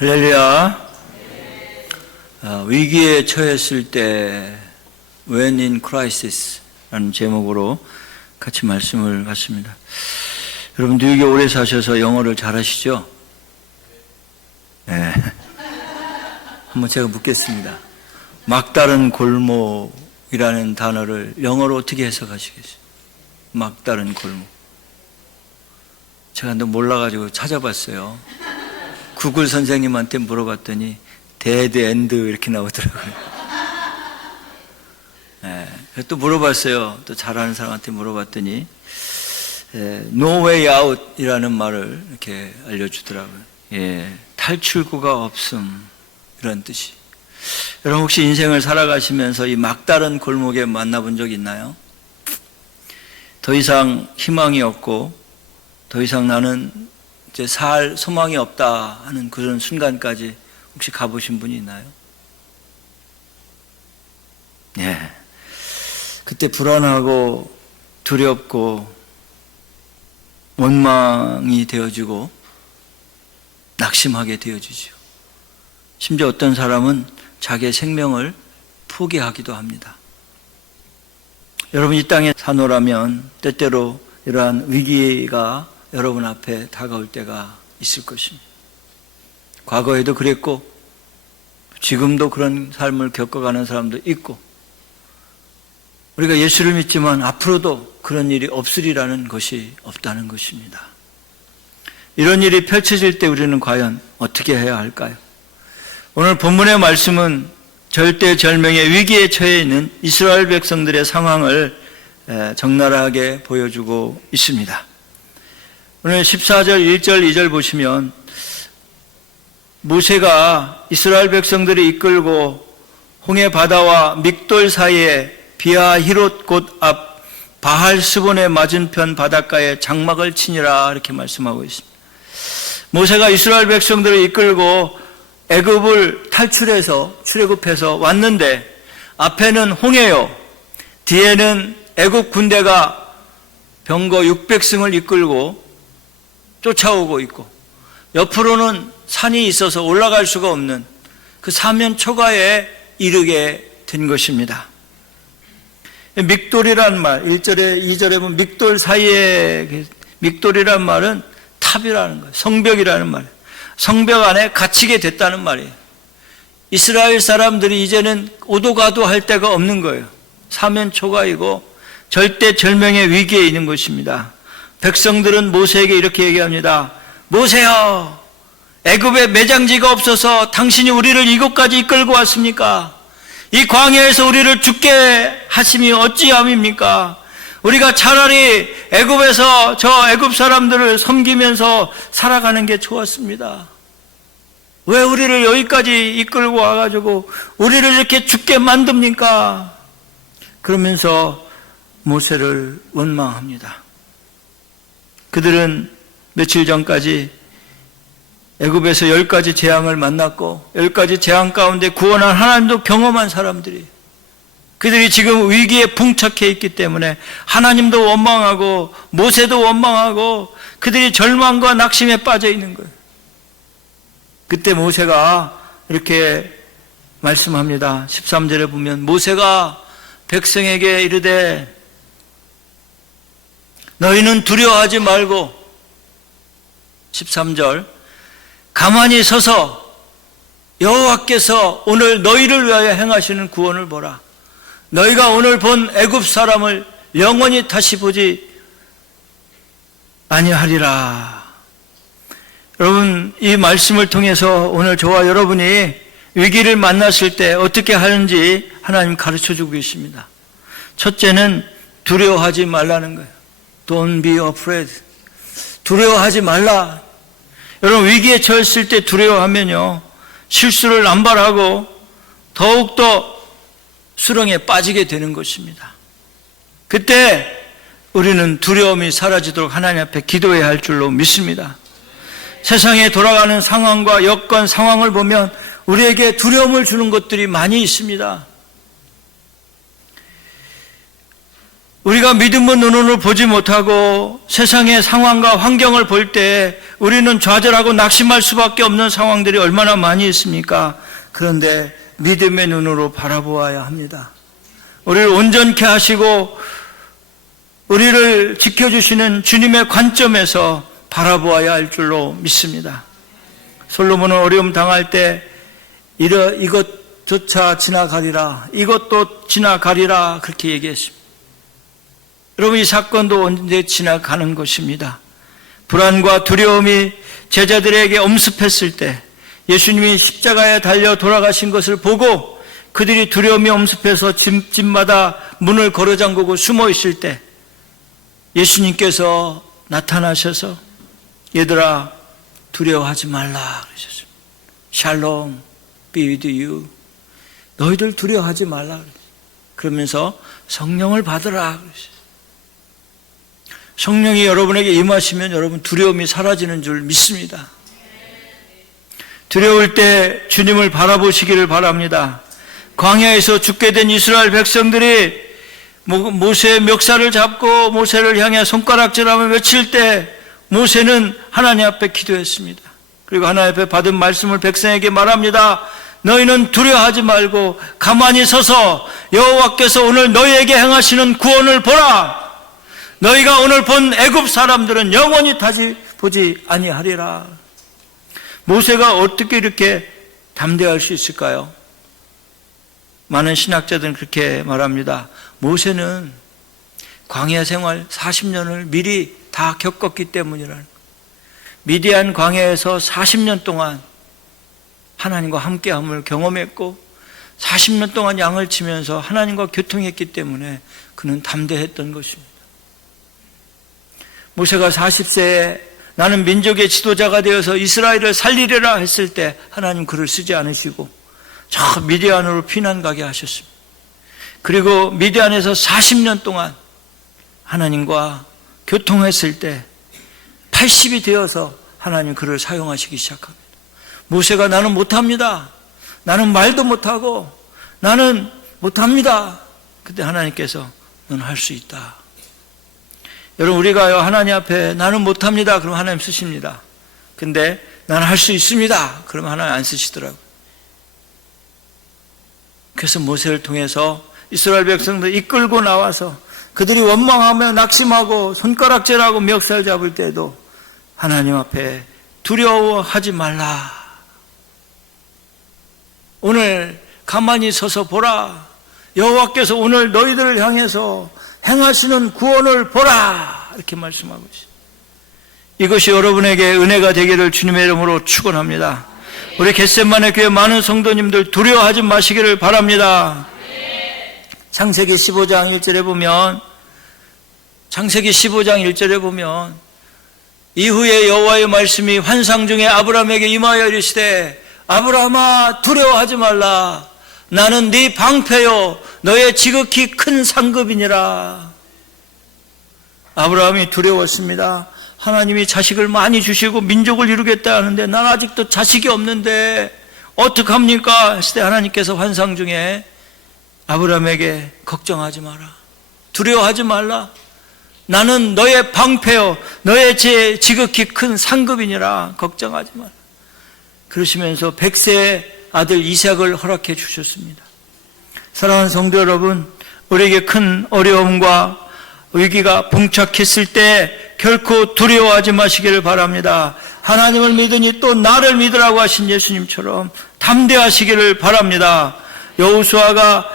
할렐루야. 위기에 처했을 때 When in Crisis 라는 제목으로 같이 말씀을 하십니다. 여러분 뉴욕에 오래 사셔서 영어를 잘하시죠? 네. 한번 제가 묻겠습니다. 막다른 골목이라는 단어를 영어로 어떻게 해석하시겠어요? 막다른 골목. 제가 너무 몰라가지고 찾아봤어요. 구글 선생님한테 물어봤더니 데드 엔드 이렇게 나오더라고요. 네, 또 물어봤어요. 또 잘하는 사람한테 물어봤더니 No way out 이라는 말을 이렇게 알려주더라고요. 예, 탈출구가 없음 이런 뜻이. 여러분 혹시 인생을 살아가시면서 이 막다른 골목에 만나본 적 있나요? 더 이상 희망이 없고 더 이상 나는 이제 살 소망이 없다 하는 그런 순간까지 혹시 가보신 분이 있나요? 예. 그때 불안하고 두렵고 원망이 되어지고 낙심하게 되어지죠. 심지어 어떤 사람은 자기의 생명을 포기하기도 합니다. 여러분 이 땅에 사노라면 때때로 이러한 위기가 여러분 앞에 다가올 때가 있을 것입니다. 과거에도 그랬고 지금도 그런 삶을 겪어가는 사람도 있고 우리가 예수를 믿지만 앞으로도 그런 일이 없으리라는 것이 없다는 것입니다. 이런 일이 펼쳐질 때 우리는 과연 어떻게 해야 할까요? 오늘 본문의 말씀은 절대절명의 위기에 처해 있는 이스라엘 백성들의 상황을 적나라하게 보여주고 있습니다. 오늘 14절, 1절, 2절 보시면 모세가 이스라엘 백성들을 이끌고 홍해 바다와 믹돌 사이에 비하히롯 곳 앞 바할스본의 맞은편 바닷가에 장막을 치니라 이렇게 말씀하고 있습니다. 모세가 이스라엘 백성들을 이끌고 애굽을 탈출해서 출애굽해서 왔는데 앞에는 홍해요. 뒤에는 애굽 군대가 병거 600승을 이끌고 쫓아오고 있고 옆으로는 산이 있어서 올라갈 수가 없는 그 사면 초가에 이르게 된 것입니다. 믹돌이라는 말 1절에 2절에 보면 믹돌 사이에 믹돌이라는 말은 탑이라는 거예요. 성벽이라는 말이에요. 성벽 안에 갇히게 됐다는 말이에요. 이스라엘 사람들이 이제는 오도 가도 할 데가 없는 거예요. 사면 초가이고 절대절명의 위기에 있는 것입니다. 백성들은 모세에게 이렇게 얘기합니다. 모세여, 애굽에 매장지가 없어서 당신이 우리를 이곳까지 이끌고 왔습니까? 이 광야에서 우리를 죽게 하심이 어찌함입니까? 우리가 차라리 애굽에서 저 애굽 사람들을 섬기면서 살아가는 게 좋았습니다. 왜 우리를 여기까지 이끌고 와가지고 우리를 이렇게 죽게 만듭니까? 그러면서 모세를 원망합니다. 그들은 며칠 전까지 애굽에서 10가지 재앙을 만났고 10가지 재앙 가운데 구원한 하나님도 경험한 사람들이 그들이 지금 위기에 봉착해 있기 때문에 하나님도 원망하고 모세도 원망하고 그들이 절망과 낙심에 빠져 있는 거예요. 그때 모세가 이렇게 말씀합니다. 13절에 보면 모세가 백성에게 이르되 너희는 두려워하지 말고 13절 가만히 서서 여호와께서 오늘 너희를 위하여 행하시는 구원을 보라. 너희가 오늘 본 애굽 사람을 영원히 다시 보지 아니하리라. 여러분 이 말씀을 통해서 오늘 저와 여러분이 위기를 만났을 때 어떻게 하는지 하나님 가르쳐주고 계십니다. 첫째는 두려워하지 말라는 거예요. Don't be afraid. 두려워하지 말라. 여러분 위기에 처했을 때 두려워하면요 실수를 남발하고 더욱더 수렁에 빠지게 되는 것입니다. 그때 우리는 두려움이 사라지도록 하나님 앞에 기도해야 할 줄로 믿습니다. 세상에 돌아가는 상황과 여건 상황을 보면 우리에게 두려움을 주는 것들이 많이 있습니다. 우리가 믿음의 눈으로 보지 못하고 세상의 상황과 환경을 볼 때 우리는 좌절하고 낙심할 수밖에 없는 상황들이 얼마나 많이 있습니까? 그런데 믿음의 눈으로 바라보아야 합니다. 우리를 온전케 하시고 우리를 지켜주시는 주님의 관점에서 바라보아야 할 줄로 믿습니다. 솔로몬은 어려움 당할 때 이것조차 지나가리라, 이것도 지나가리라 그렇게 얘기했습니다. 여러분, 이 사건도 언제 지나가는 것입니다. 불안과 두려움이 제자들에게 엄습했을 때 예수님이 십자가에 달려 돌아가신 것을 보고 그들이 두려움이 엄습해서 집마다 문을 걸어 잠그고 숨어 있을 때 예수님께서 나타나셔서 얘들아 두려워하지 말라 그러셨습니다. 샬롬 be with you. 너희들 두려워하지 말라 그러면서 성령을 받으라 그러셨어요. 성령이 여러분에게 임하시면 여러분 두려움이 사라지는 줄 믿습니다. 두려울 때 주님을 바라보시기를 바랍니다. 광야에서 죽게 된 이스라엘 백성들이 모세의 멱살을 잡고 모세를 향해 손가락질하며 외칠 때 모세는 하나님 앞에 기도했습니다. 그리고 하나님 앞에 받은 말씀을 백성에게 말합니다. 너희는 두려워하지 말고 가만히 서서 여호와께서 오늘 너희에게 행하시는 구원을 보라. 너희가 오늘 본 애굽 사람들은 영원히 다시 보지 아니하리라. 모세가 어떻게 이렇게 담대할 수 있을까요? 많은 신학자들은 그렇게 말합니다. 모세는 광야 생활 40년을 미리 다 겪었기 때문이라는 거예요. 미디안 광야에서 40년 동안 하나님과 함께함을 경험했고 40년 동안 양을 치면서 하나님과 교통했기 때문에 그는 담대했던 것입니다. 모세가 40세에 나는 민족의 지도자가 되어서 이스라엘을 살리리라 했을 때 하나님 그를 쓰지 않으시고 저 미디안으로 피난 가게 하셨습니다. 그리고 미디안에서 40년 동안 하나님과 교통했을 때 80이 되어서 하나님 그를 사용하시기 시작합니다. 모세가 나는 못합니다. 나는 말도 못하고 나는 못합니다. 그때 하나님께서 넌 할 수 있다. 여러분, 우리가요 하나님 앞에 나는 못합니다. 그럼 하나님 쓰십니다. 근데 나는 할 수 있습니다. 그러면 하나님 안 쓰시더라고요. 그래서 모세를 통해서 이스라엘 백성들 이끌고 나와서 그들이 원망하며 낙심하고 손가락질하고 멱살 잡을 때도 하나님 앞에 두려워하지 말라. 오늘 가만히 서서 보라. 여호와께서 오늘 너희들을 향해서 행하시는 구원을 보라. 이렇게 말씀하고 있습니다. 이것이 여러분에게 은혜가 되기를 주님의 이름으로 축원합니다. 우리 겟세마네 교회 많은 성도님들 두려워하지 마시기를 바랍니다. 창세기 15장 1절에 보면 이후에 여호와의 말씀이 환상 중에 아브라함에게 임하여 이르시되 아브라함아 두려워하지 말라. 나는 네 방패요 너의 지극히 큰 상급이니라. 아브라함이 두려웠습니다. 하나님이 자식을 많이 주시고 민족을 이루겠다 하는데 난 아직도 자식이 없는데 어떡합니까? 했을 때 하나님께서 환상 중에 아브라함에게 걱정하지 마라. 두려워하지 말라. 나는 너의 방패요 너의 지극히 큰 상급이니라. 걱정하지 마라. 그러시면서 100세의 아들 이삭을 허락해 주셨습니다. 사랑하는 성도 여러분, 우리에게 큰 어려움과 위기가 봉착했을 때 결코 두려워하지 마시기를 바랍니다. 하나님을 믿으니 또 나를 믿으라고 하신 예수님처럼 담대하시기를 바랍니다. 여호수아가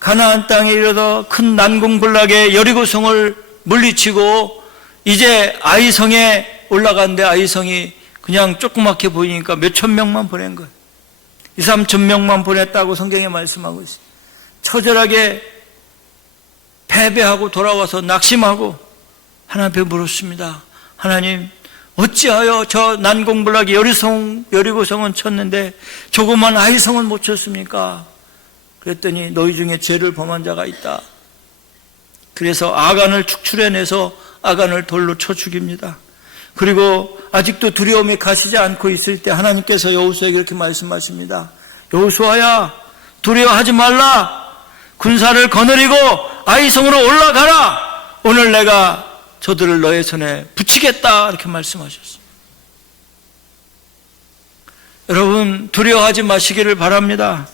가나안 땅에 이르러 큰 난공불락에 여리고성을 물리치고 이제 아이성에 올라갔는데 아이성이 그냥 조그맣게 보이니까 몇천 명만 보낸 거예요. 2-3천 명만 보냈다고 성경에 말씀하고 있어요. 처절하게 패배하고 돌아와서 낙심하고 하나님 앞에 물었습니다. 하나님, 어찌하여 저 난공불락이 여리고성은 쳤는데 조그만 아이성은 못 쳤습니까? 그랬더니 너희 중에 죄를 범한 자가 있다. 그래서 아간을 축출해내서 아간을 돌로 쳐 죽입니다. 그리고 아직도 두려움이 가시지 않고 있을 때 하나님께서 여호수아에게 이렇게 말씀하십니다. 여호수아야, 두려워하지 말라. 군사를 거느리고 아이성으로 올라가라. 오늘 내가 저들을 너의 손에 붙이겠다 이렇게 말씀하셨어요. 여러분 두려워하지 마시기를 바랍니다.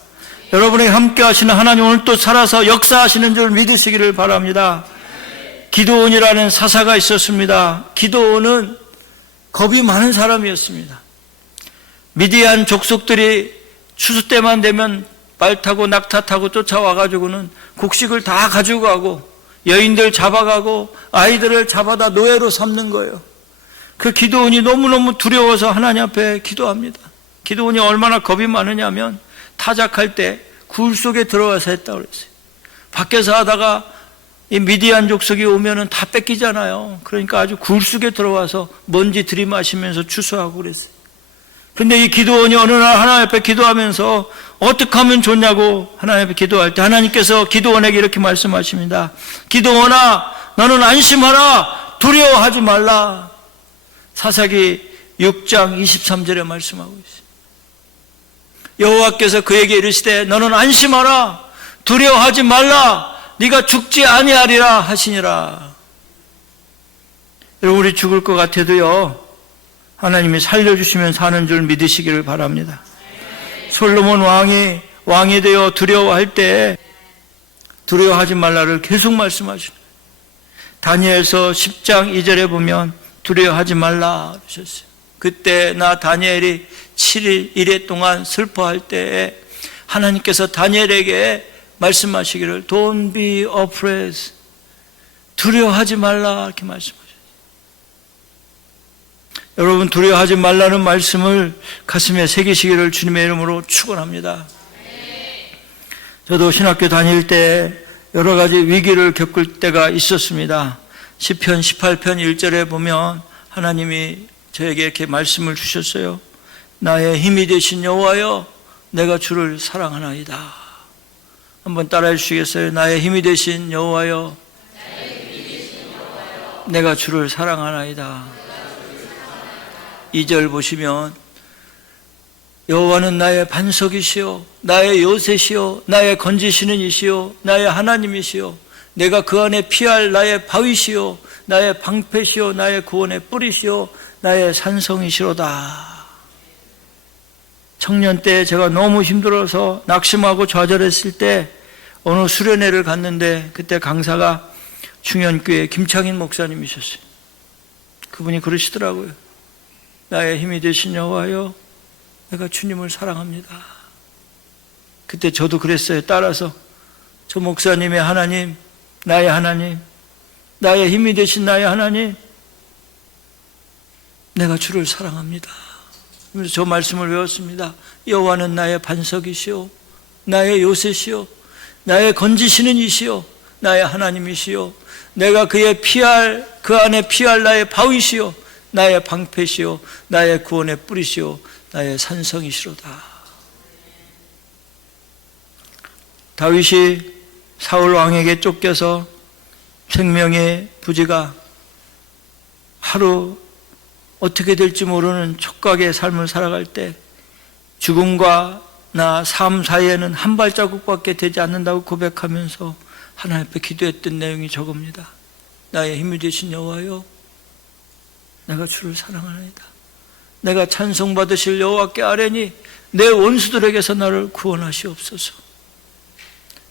여러분에게 함께 하시는 하나님 오늘 또 살아서 역사하시는 줄 믿으시기를 바랍니다. 기드온이라는 사사가 있었습니다. 기드온은 겁이 많은 사람이었습니다. 미디안 족속들이 추수 때만 되면 말 타고 낙타 타고 쫓아와가지고는 곡식을 다 가지고 가고 여인들 잡아가고 아이들을 잡아다 노예로 삼는 거예요. 그 기드온이 너무너무 두려워서 하나님 앞에 기도합니다. 기드온이 얼마나 겁이 많으냐면 타작할 때 굴 속에 들어가서 했다고 그랬어요. 밖에서 하다가 이 미디안 족속이 오면은 다 뺏기잖아요. 그러니까 아주 굴 속에 들어와서 먼지 들이마시면서 추수하고 그랬어요. 근데 이 기드온이 어느 날 하나님 앞에 기도하면서 어떻게 하면 좋냐고 하나님 앞에 기도할 때 하나님께서 기드온에게 이렇게 말씀하십니다. 기드온아, 너는 안심하라. 두려워하지 말라. 사사기 6장 23절에 말씀하고 있어요. 여호와께서 그에게 이르시되 너는 안심하라. 두려워하지 말라. 네가 죽지 아니하리라 하시니라. 여러분 우리 죽을 것 같아도요 하나님이 살려주시면 사는 줄 믿으시기를 바랍니다. 솔로몬 왕이 되어 두려워할 때 두려워하지 말라를 계속 말씀하시는 거예요. 다니엘서 10장 2절에 보면 두려워하지 말라 그러셨어요. 그때 나 다니엘이 7일 1회 동안 슬퍼할 때에 하나님께서 다니엘에게 말씀하시기를 Don't be afraid. 두려워하지 말라 이렇게 말씀하셨어요. 여러분 두려워하지 말라는 말씀을 가슴에 새기시기를 주님의 이름으로 축원합니다. 저도 신학교 다닐 때 여러 가지 위기를 겪을 때가 있었습니다. 시편 18편 1절에 보면 하나님이 저에게 이렇게 말씀을 주셨어요. 나의 힘이 되신 여호와여 내가 주를 사랑하나이다. 한번 따라해 주시겠어요? 나의 힘이 되신 여호와여 내가 주를 사랑하나이다. 2절 보시면 여호와는 나의 반석이시요 나의 요새시요 나의 건지시는 이시요 나의 하나님이시요 내가 그 안에 피할 나의 바위시요 나의 방패시요 나의 구원의 뿌리시요 나의 산성이시로다. 청년 때 제가 너무 힘들어서 낙심하고 좌절했을 때 어느 수련회를 갔는데 그때 강사가 충현교회 김창인 목사님이셨어요. 그분이 그러시더라고요. 나의 힘이 되신 여호와여 내가 주님을 사랑합니다. 그때 저도 그랬어요. 따라서 저 목사님의 하나님, 나의 하나님, 나의 힘이 되신 나의 하나님, 내가 주를 사랑합니다. 그래서 저 말씀을 외웠습니다. 여호와는 나의 반석이시오 나의 요새시오 나의 건지시는 이시오 나의 하나님이시오 내가 그 안에 피할 나의 바위시오 나의 방패시오 나의 구원의 뿌리시오 나의 산성이시로다. 다윗이 사울 왕에게 쫓겨서 생명의 부지가 하루 어떻게 될지 모르는 촉각의 삶을 살아갈 때 죽음과 나 삶 사이에는 한 발자국밖에 되지 않는다고 고백하면서 하나님 앞에 기도했던 내용이 저겁니다. 나의 힘이 되신 여호와여 내가 주를 사랑하나이다. 내가 찬송받으실 여호와께 아뢰니 내 원수들에게서 나를 구원하시옵소서.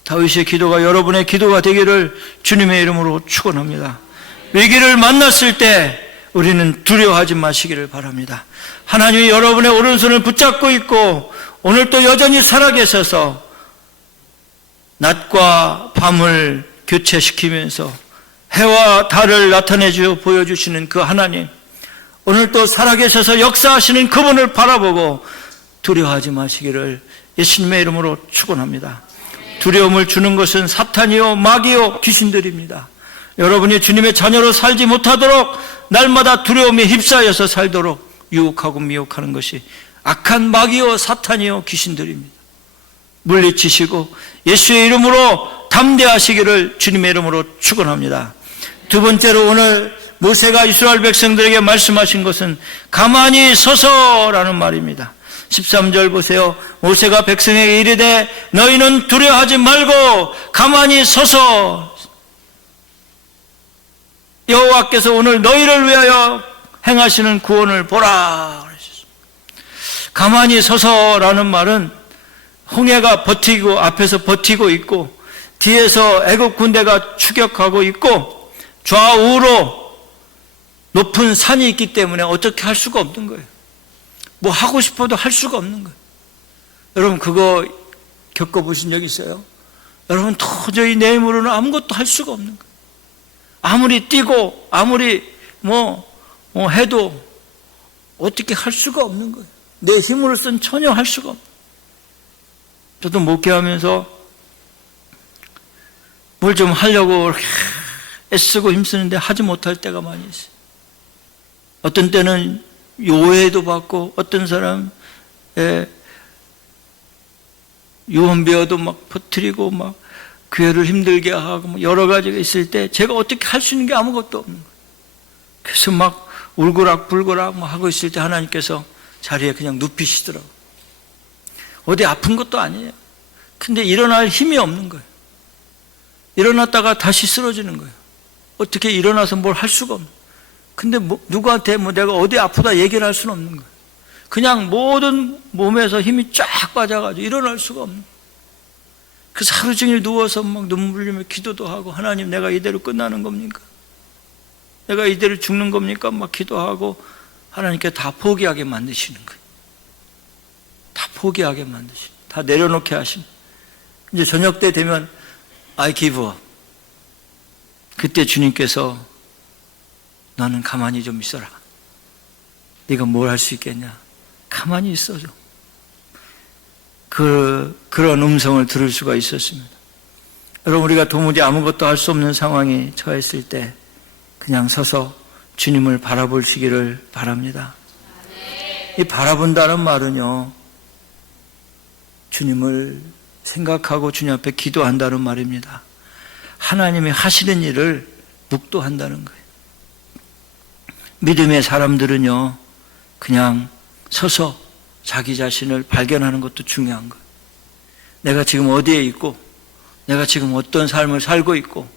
다윗의 기도가 여러분의 기도가 되기를 주님의 이름으로 축원합니다. 위기를 만났을 때 우리는 두려워하지 마시기를 바랍니다. 하나님이 여러분의 오른손을 붙잡고 있고 오늘 또 여전히 살아계셔서 낮과 밤을 교체시키면서 해와 달을 나타내주어 보여주시는 그 하나님, 오늘 또 살아계셔서 역사하시는 그분을 바라보고 두려워하지 마시기를 예수님의 이름으로 축원합니다. 두려움을 주는 것은 사탄이요 마귀요 귀신들입니다. 여러분이 주님의 자녀로 살지 못하도록 날마다 두려움에 휩싸여서 살도록 유혹하고 미혹하는 것이 악한 마귀요 사탄이요 귀신들입니다. 물리치시고 예수의 이름으로 담대하시기를 주님의 이름으로 축원합니다. 두 번째로 오늘 모세가 이스라엘 백성들에게 말씀하신 것은 가만히 서서라는 말입니다. 13절 보세요. 모세가 백성에게 이르되 너희는 두려워하지 말고 가만히 서서. 여호와께서 오늘 너희를 위하여 행하시는 구원을 보라. 가만히 서서라는 말은 홍해가 버티고 앞에서 버티고 있고 뒤에서 애국 군대가 추격하고 있고 좌우로 높은 산이 있기 때문에 어떻게 할 수가 없는 거예요. 뭐 하고 싶어도 할 수가 없는 거예요. 여러분 그거 겪어보신 적 있어요? 여러분 도저히 내 힘으로는 아무것도 할 수가 없는 거예요. 아무리 뛰고 아무리 해도 어떻게 할 수가 없는 거예요. 내 힘으로서는 전혀 할 수가 없는 거예요. 저도 목회하면서 뭘 좀 하려고 이렇게 애쓰고 힘쓰는데 하지 못할 때가 많이 있어요. 어떤 때는 오해도 받고 어떤 사람 유언비어도 막 퍼뜨리고 막 교회를 힘들게 하고 여러 가지가 있을 때 제가 어떻게 할 수 있는 게 아무것도 없는 거예요. 그래서 막 울고락불고락 하고 있을 때 하나님께서 자리에 그냥 눕히시더라고요. 어디 아픈 것도 아니에요. 근데 일어날 힘이 없는 거예요. 일어났다가 다시 쓰러지는 거예요. 어떻게 일어나서 뭘 할 수가 없는 거예요. 근데 누구한테 내가 어디 아프다 얘기를 할 수는 없는 거예요. 그냥 모든 몸에서 힘이 쫙 빠져가지고 일어날 수가 없는 거예요. 그래서 하루 종일 누워서 막 눈물 흘리며 기도도 하고 하나님 내가 이대로 끝나는 겁니까? 내가 이대로 죽는 겁니까? 막 기도하고 하나님께 다 포기하게 만드시는 거예요. 다 포기하게 만드시는 거예요. 다 내려놓게 하시는 거예요. 이제 저녁 때 되면 I give up. 그때 주님께서 너는 가만히 좀 있어라. 네가 뭘 할 수 있겠냐? 가만히 있어줘. 그런 음성을 들을 수가 있었습니다. 여러분 우리가 도무지 아무것도 할 수 없는 상황에 처했을 때 그냥 서서 주님을 바라보시기를 바랍니다. 이 바라본다는 말은요, 주님을 생각하고 주님 앞에 기도한다는 말입니다. 하나님이 하시는 일을 묵도한다는 거예요. 믿음의 사람들은요, 그냥 서서 자기 자신을 발견하는 것도 중요한 거예요. 내가 지금 어디에 있고, 내가 지금 어떤 삶을 살고 있고,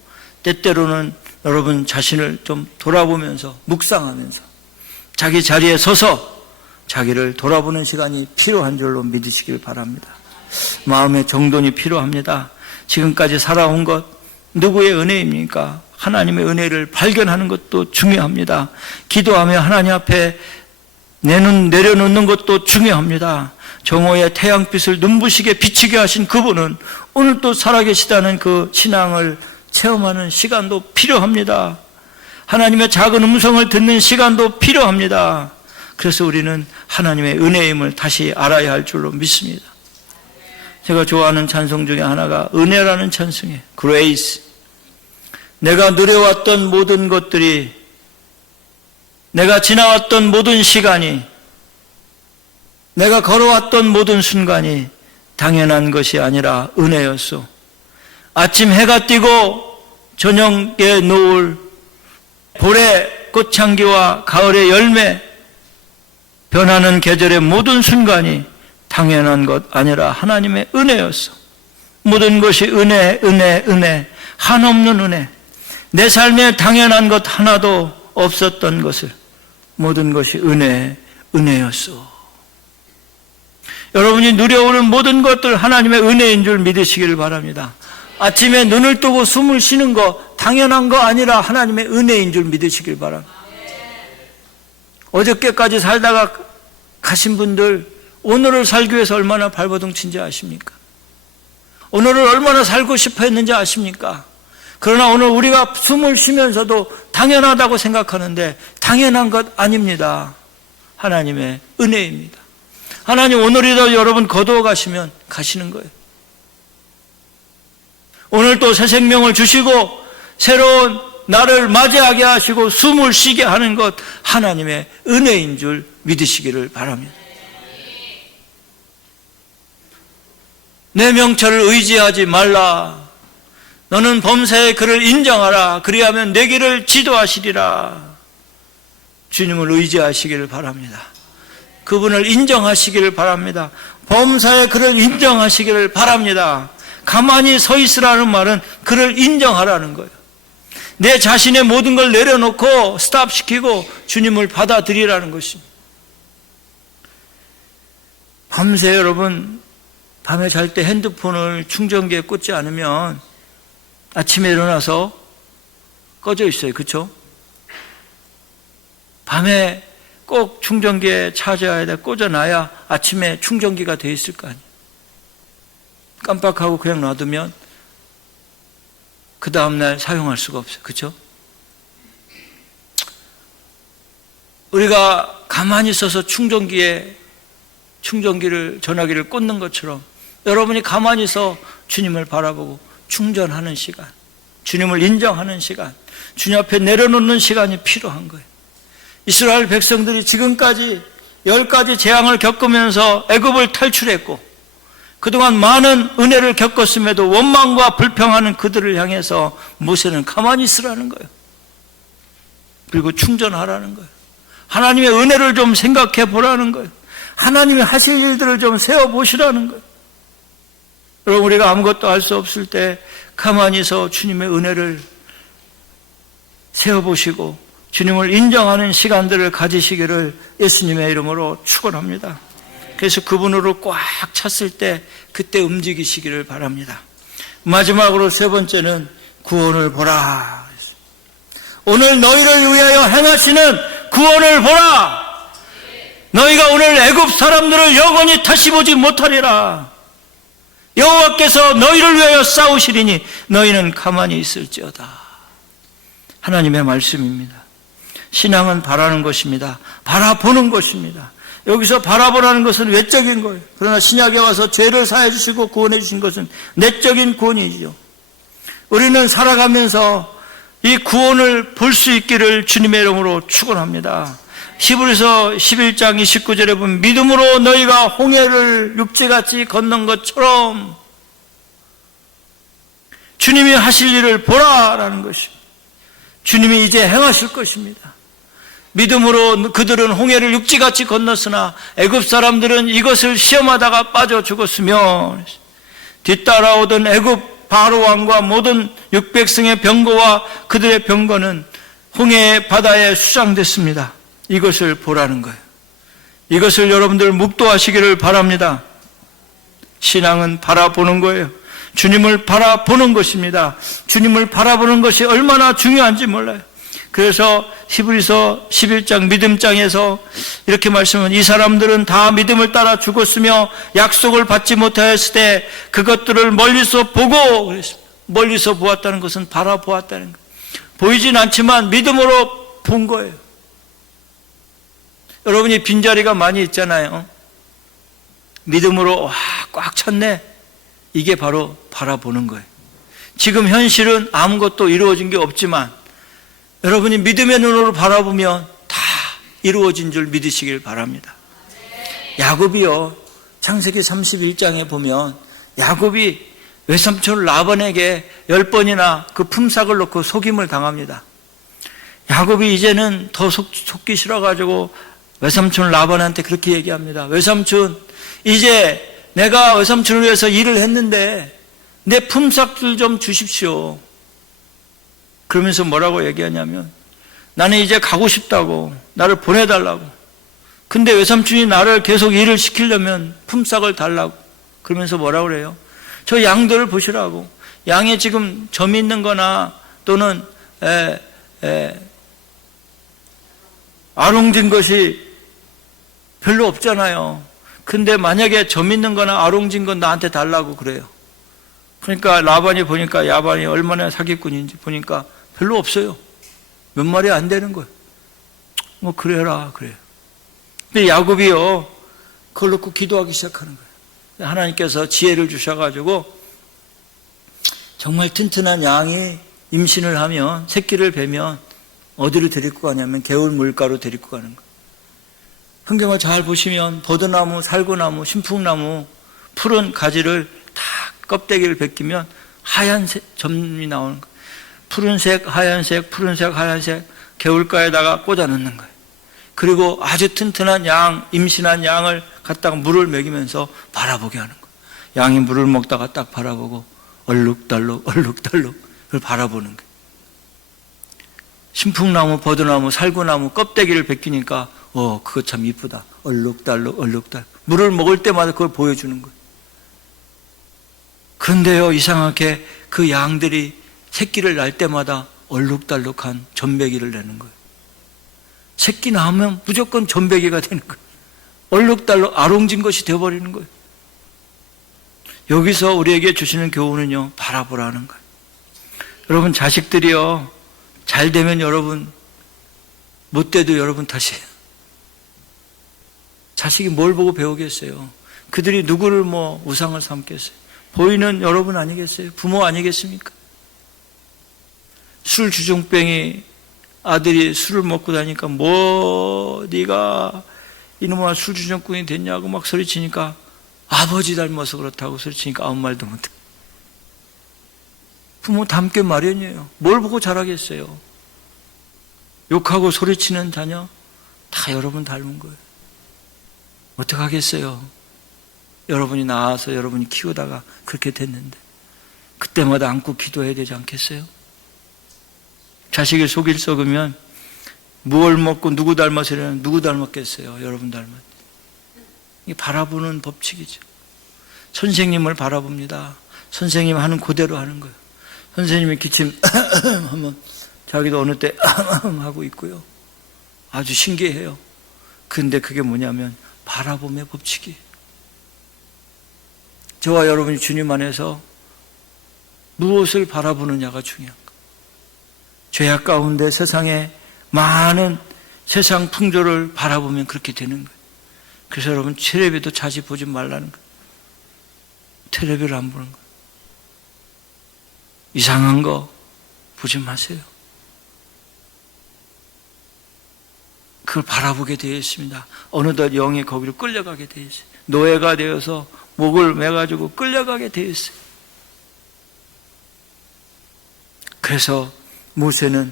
때때로는 여러분 자신을 좀 돌아보면서, 묵상하면서, 자기 자리에 서서 자기를 돌아보는 시간이 필요한 줄로 믿으시길 바랍니다. 마음의 정돈이 필요합니다. 지금까지 살아온 것, 누구의 은혜입니까? 하나님의 은혜를 발견하는 것도 중요합니다. 기도하며 하나님 앞에 내려놓는 것도 중요합니다. 정오의 태양빛을 눈부시게 비치게 하신 그분은 오늘 또 살아계시다는 그 신앙을 체험하는 시간도 필요합니다. 하나님의 작은 음성을 듣는 시간도 필요합니다. 그래서 우리는 하나님의 은혜임을 다시 알아야 할 줄로 믿습니다. 제가 좋아하는 찬송 중에 하나가 은혜라는 찬송이에요. Grace. 내가 누려왔던 모든 것들이, 내가 지나왔던 모든 시간이, 내가 걸어왔던 모든 순간이 당연한 것이 아니라 은혜였소. 아침 해가 뜨고 저녁에 노을, 볼의 꽃향기와 가을의 열매, 변하는 계절의 모든 순간이 당연한 것 아니라 하나님의 은혜였어. 모든 것이 은혜, 은혜, 은혜, 한없는 은혜. 내 삶에 당연한 것 하나도 없었던 것을 모든 것이 은혜, 은혜였어. 여러분이 누려오는 모든 것들 하나님의 은혜인 줄 믿으시기를 바랍니다. 아침에 눈을 뜨고 숨을 쉬는 거 당연한 거 아니라 하나님의 은혜인 줄 믿으시길 바랍니다. 어저께까지 살다가 가신 분들 오늘을 살기 위해서 얼마나 발버둥친지 아십니까? 오늘을 얼마나 살고 싶어 했는지 아십니까? 그러나 오늘 우리가 숨을 쉬면서도 당연하다고 생각하는데 당연한 것 아닙니다. 하나님의 은혜입니다. 하나님 오늘이라도 여러분 거두어 가시면 가시는 거예요. 오늘 또 새 생명을 주시고 새로운 나를 맞이하게 하시고 숨을 쉬게 하는 것 하나님의 은혜인 줄 믿으시기를 바랍니다. 내 명철을 의지하지 말라. 너는 범사에 그를 인정하라. 그리하면 내 길을 지도하시리라. 주님을 의지하시기를 바랍니다. 그분을 인정하시기를 바랍니다. 범사에 그를 인정하시기를 바랍니다. 가만히 서 있으라는 말은 그를 인정하라는 거예요. 내 자신의 모든 걸 내려놓고 스탑시키고 주님을 받아들이라는 것입니다. 밤새 여러분, 밤에 잘 때 핸드폰을 충전기에 꽂지 않으면 아침에 일어나서 꺼져 있어요. 그렇죠? 밤에 꼭 충전기에 차져야 돼. 꽂아놔야 아침에 충전기가 돼 있을 거 아니에요. 깜빡하고 그냥 놔두면 그 다음날 사용할 수가 없어요. 그렇죠? 우리가 가만히 있어서 전화기를 꽂는 것처럼 여러분이 가만히 있어 주님을 바라보고 충전하는 시간, 주님을 인정하는 시간, 주님 앞에 내려놓는 시간이 필요한 거예요. 이스라엘 백성들이 지금까지 10가지 재앙을 겪으면서 애굽을 탈출했고 그동안 많은 은혜를 겪었음에도 원망과 불평하는 그들을 향해서 모세는 가만히 있으라는 거예요. 그리고 충전하라는 거예요. 하나님의 은혜를 좀 생각해 보라는 거예요. 하나님이 하실 일들을 좀 세워보시라는 거예요. 여러분, 우리가 아무것도 할 수 없을 때 가만히서 주님의 은혜를 세워보시고 주님을 인정하는 시간들을 가지시기를 예수님의 이름으로 축원합니다. 그래서 그분으로 꽉 찼을 때 그때 움직이시기를 바랍니다. 마지막으로 세 번째는 구원을 보라. 오늘 너희를 위하여 행하시는 구원을 보라. 너희가 오늘 애굽 사람들을 영원히 다시 보지 못하리라. 여호와께서 너희를 위하여 싸우시리니 너희는 가만히 있을지어다. 하나님의 말씀입니다. 신앙은 바라는 것입니다. 바라보는 것입니다. 여기서 바라보라는 것은 외적인 거예요. 그러나 신약에 와서 죄를 사해 주시고 구원해 주신 것은 내적인 구원이죠. 우리는 살아가면서 이 구원을 볼 수 있기를 주님의 이름으로 축원합니다. 히브리서 11장 29절에 보면 믿음으로 너희가 홍해를 육지같이 건넌 것처럼 주님이 하실 일을 보라라는 것입니다. 주님이 이제 행하실 것입니다. 믿음으로 그들은 홍해를 육지같이 건넜으나 애굽 사람들은 이것을 시험하다가 빠져 죽었으며 뒤따라오던 애굽 바로 왕과 모든 육백성의 병거와 그들의 병거는 홍해 바다에 수장됐습니다. 이것을 보라는 거예요. 이것을 여러분들 묵도하시기를 바랍니다. 신앙은 바라보는 거예요. 주님을 바라보는 것입니다. 주님을 바라보는 것이 얼마나 중요한지 몰라요. 그래서 히브리서 11장 믿음장에서 이렇게 말씀은 이 사람들은 다 믿음을 따라 죽었으며 약속을 받지 못하였을 때 그것들을 멀리서 보고 그랬습니다. 멀리서 보았다는 것은 바라보았다는 거예요. 보이진 않지만 믿음으로 본 거예요. 여러분이 빈자리가 많이 있잖아요. 믿음으로 꽉 찼네. 이게 바로 바라보는 거예요. 지금 현실은 아무것도 이루어진 게 없지만 여러분이 믿음의 눈으로 바라보면 다 이루어진 줄 믿으시길 바랍니다. 야곱이요, 창세기 31장에 보면 야곱이 외삼촌 라반에게 10번이나 그 품삯을 놓고 속임을 당합니다. 야곱이 이제는 더 속기 싫어가지고 외삼촌 라반한테 그렇게 얘기합니다. 외삼촌, 이제 내가 외삼촌을 위해서 일을 했는데 내 품삯을 좀 주십시오. 그러면서 뭐라고 얘기하냐면 나는 이제 가고 싶다고, 나를 보내달라고. 근데 외삼촌이 나를 계속 일을 시키려면 품삯을 달라고. 그러면서 뭐라고 그래요? 저 양들을 보시라고. 양에 지금 점이 있는 거나 또는 아롱진 것이 별로 없잖아요. 근데 만약에 점 있는 거나 아롱진 건 나한테 달라고 그래요. 그러니까 라반이 보니까 야반이 얼마나 사기꾼인지 보니까 별로 없어요. 몇 마리 안 되는 거예요. 뭐 그래라 그래요. 근데 야곱이요, 그걸 놓고 기도하기 시작하는 거예요. 하나님께서 지혜를 주셔가지고 정말 튼튼한 양이 임신을 하면, 새끼를 베면 어디로 데리고 가냐면 개울 물가로 데리고 가는 거예요. 성경을 잘 보시면 버드나무, 살구나무, 신풍나무 푸른 가지를 다 껍데기를 벗기면 하얀 점이 나오는 거예요. 푸른색, 하얀색, 푸른색, 하얀색 개울가에다가 꽂아 넣는 거예요. 그리고 아주 튼튼한 양, 임신한 양을 갖다가 물을 먹이면서 바라보게 하는 거예요. 양이 물을 먹다가 딱 바라보고 얼룩덜룩 얼룩덜룩 그걸 바라보는 거예요. 신풍나무, 버드나무, 살구나무 껍데기를 벗기니까 그거 참 이쁘다. 얼룩달룩 얼룩달룩. 물을 먹을 때마다 그걸 보여주는 거예요. 그런데요, 이상하게 그 양들이 새끼를 낳을 때마다 얼룩달룩한 전배기를 내는 거예요. 새끼 낳으면 무조건 전배기가 되는 거예요. 얼룩달룩 아롱진 것이 되어버리는 거예요. 여기서 우리에게 주시는 교훈은요, 바라보라는 거예요. 여러분, 자식들이요, 잘 되면 여러분, 못 돼도 여러분 탓이에요. 자식이 뭘 보고 배우겠어요? 그들이 누구를 우상을 삼겠어요? 보이는 여러분 아니겠어요? 부모 아니겠습니까? 술 주정뱅이 아들이 술을 먹고 다니까 네가 이놈아 술 주정꾼이 됐냐고 막 소리치니까 아버지 닮아서 그렇다고 소리치니까 아무 말도 못해. 부모 닮게 마련이에요. 뭘 보고 자라겠어요? 욕하고 소리치는 자녀 다 여러분 닮은 거예요. 어떡하겠어요? 여러분이 낳아서 여러분이 키우다가 그렇게 됐는데 그때마다 안고 기도해야 되지 않겠어요? 자식이 속일 썩으면 무얼 먹고 누구 닮아서 이러면 누구 닮았겠어요? 여러분 닮았. 이게 바라보는 법칙이죠. 선생님을 바라봅니다. 선생님 하는 그대로 하는 거예요. 선생님이 기침 하면 자기도 어느 때 하고 있고요. 아주 신기해요. 근데 그게 뭐냐면 바라봄의 법칙이에요. 저와 여러분이 주님 안에서 무엇을 바라보느냐가 중요한 거예요. 죄악 가운데 세상에 많은 세상 풍조를 바라보면 그렇게 되는 거예요. 그래서 여러분 텔레비도 자주 보지 말라는 거예요. 텔레비를 안 보는 거예요. 이상한 거 보지 마세요. 그걸 바라보게 되어 있습니다. 어느덧 영이 거기로 끌려가게 되어 있어요. 노예가 되어서 목을 매가지고 끌려가게 되어 있어요. 그래서 모세는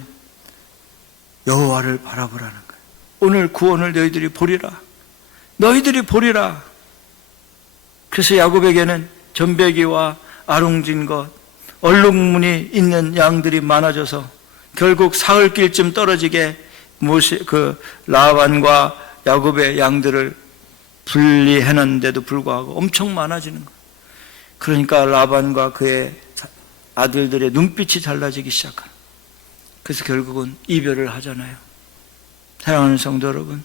여호와를 바라보라는 거예요. 오늘 구원을 너희들이 보리라. 너희들이 보리라. 그래서 야곱에게는 전배기와 아롱진 것, 얼룩무늬 있는 양들이 많아져서 결국 사흘길쯤 떨어지게 라반과 야곱의 양들을 분리해놨는데도 불구하고 엄청 많아지는 거예요. 그러니까 라반과 그의 아들들의 눈빛이 달라지기 시작합니다. 그래서 결국은 이별을 하잖아요. 사랑하는 성도 여러분,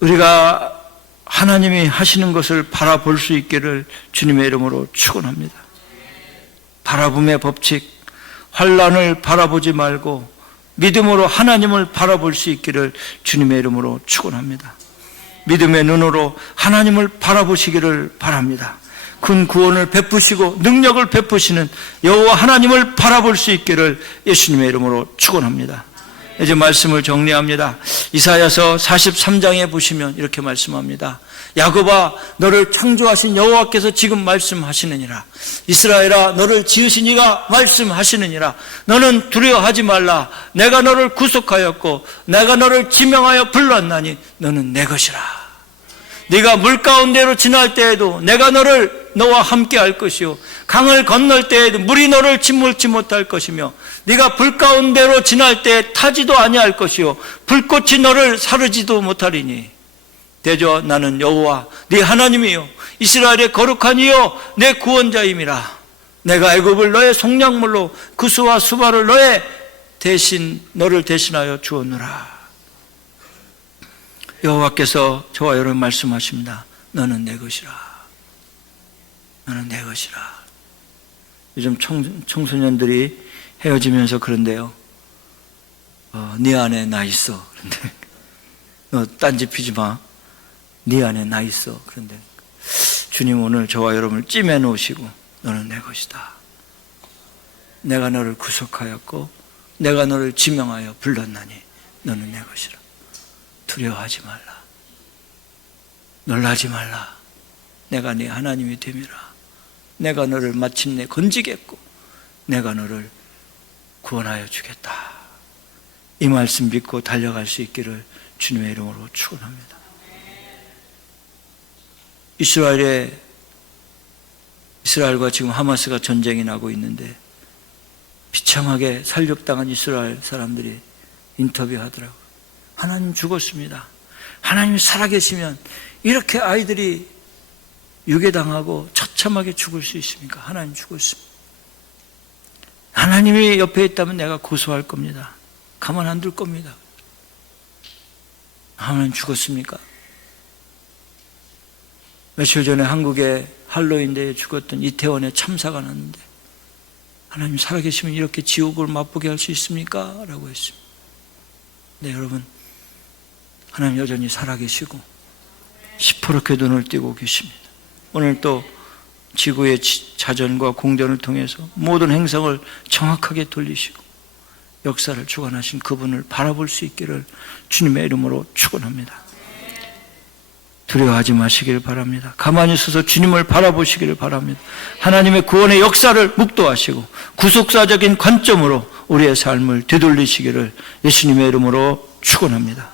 우리가 하나님이 하시는 것을 바라볼 수 있기를 주님의 이름으로 축원합니다. 바라봄의 법칙, 환난을 바라보지 말고 믿음으로 하나님을 바라볼 수 있기를 주님의 이름으로 축원합니다. 믿음의 눈으로 하나님을 바라보시기를 바랍니다. 큰 구원을 베푸시고 능력을 베푸시는 여호와 하나님을 바라볼 수 있기를 예수님의 이름으로 축원합니다. 이제 말씀을 정리합니다. 이사야서 43장에 보시면 이렇게 말씀합니다. 야곱아, 너를 창조하신 여호와께서 지금 말씀하시느니라. 이스라엘아, 너를 지으신 이가 말씀하시느니라. 너는 두려워하지 말라. 내가 너를 구속하였고 내가 너를 지명하여 불렀나니 너는 내 것이라. 네가 물 가운데로 지날 때에도 내가 너와 함께 할 것이요 강을 건널 때에도 물이 너를 짓물지 못할 것이며 네가 불 가운데로 지날 때 타지도 아니할 것이요 불꽃이 너를 사르지도 못하리니 대저 나는 여호와 네 하나님이요 이스라엘의 거룩한 이요 내 구원자임이라. 내가 애굽을 너의 속량물로 구스와 수바를 너를 대신하여 주었노라. 여호와께서 저와 여러분 말씀하십니다. 너는 내 것이라. 너는 내 것이라. 요즘 청소년들이 헤어지면서 그런데요. 네 안에 나 있어. 그런데 너 딴지 피지 마. 네 안에 나 있어. 그런데 주님 오늘 저와 여러분을 찜해 놓으시고 너는 내 것이다. 내가 너를 구속하였고 내가 너를 지명하여 불렀나니 너는 내 것이라. 두려워하지 말라. 놀라지 말라. 내가 네 하나님이 됨이라. 내가 너를 마침내 건지겠고 내가 너를 구원하여 주겠다. 이 말씀 믿고 달려갈 수 있기를 주님의 이름으로 축원합니다. 이스라엘과 지금 하마스가 전쟁이 나고 있는데 비참하게 살육당한 이스라엘 사람들이 인터뷰하더라고요. 하나님 죽었습니다. 하나님이 살아계시면 이렇게 아이들이 유괴당하고 처참하게 죽을 수 있습니까? 하나님 죽었습니다. 하나님이 옆에 있다면 내가 고소할 겁니다. 가만 안 둘 겁니다. 하나님 죽었습니까? 며칠 전에 한국의 할로윈데이에 죽었던 이태원에 참사가 났는데 하나님 살아계시면 이렇게 지옥을 맛보게 할 수 있습니까? 라고 했습니다. 네, 여러분, 하나님 여전히 살아계시고 시퍼렇게 눈을 띄고 계십니다. 오늘 또 지구의 자전과 공전을 통해서 모든 행성을 정확하게 돌리시고 역사를 주관하신 그분을 바라볼 수 있기를 주님의 이름으로 축원합니다. 두려워하지 마시길 바랍니다. 가만히 서서 주님을 바라보시기를 바랍니다. 하나님의 구원의 역사를 묵도하시고 구속사적인 관점으로 우리의 삶을 되돌리시기를 예수님의 이름으로 축원합니다.